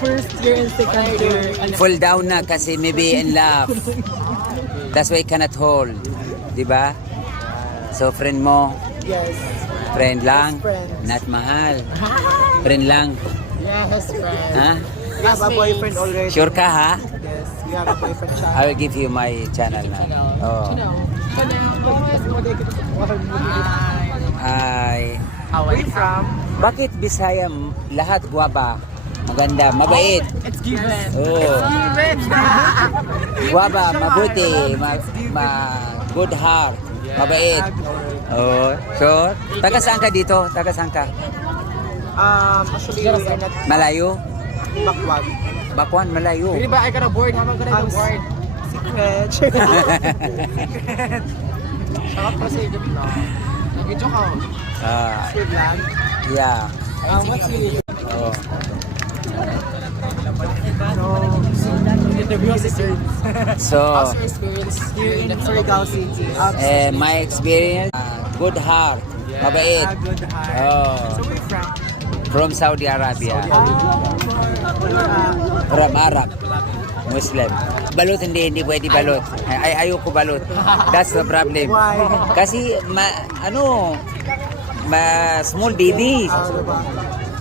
First year and second year. Fall down na kasi maybe in love. That's why cannot hold. Diba? So friend mo, Yes. friend lang, friends. not mahal. Friend lang. Yes, friend. Ha? You have a boyfriend already. Sure ka ha? Yes, you have a boyfriend siya. I will give you my channel na. Oh. Ay. Where you from? Bakit Bisaya lahat guwapa? Maganda, mabait. It's given. Oh. Given. Guwapa, mabuti, good heart, mabait. Oh, sure. Taga saan ka dito? Taga saan ka? Actually, we're not Malayo? backward. Bakwan, malayo. Hindi ba, I got a board. Habang ka na yung board. Secret. Sarap kasi gabi na. Nag-video ka. Ah, Switzerland. yeah. What's really? Oh. Interview assistant. So, How's your experience here in Surigao City? my experience, good heart, mabait. Good heart. Oh, So where you from? from Saudi Arabia. From Arab, Muslim. Balot hindi pwede balot. Ayoko balot. That's the problem. Why? Kasi small baby.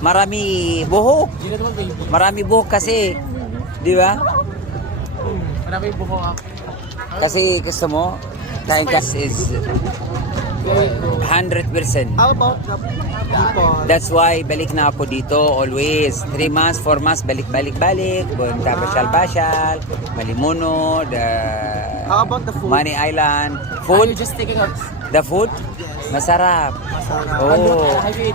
Marami buhok. Marami buhok kasi. Di ba? Marami yung buho ako. Kasi gusto mo, time kas is 100%. How about the people? That's why balik na ako dito always. 3 months, 4 months, balik. Punta pasyal, Malimuno, How about the food? Mani Island. Are you Food, just thinking of the food, masarap. masarap? Oh. Have you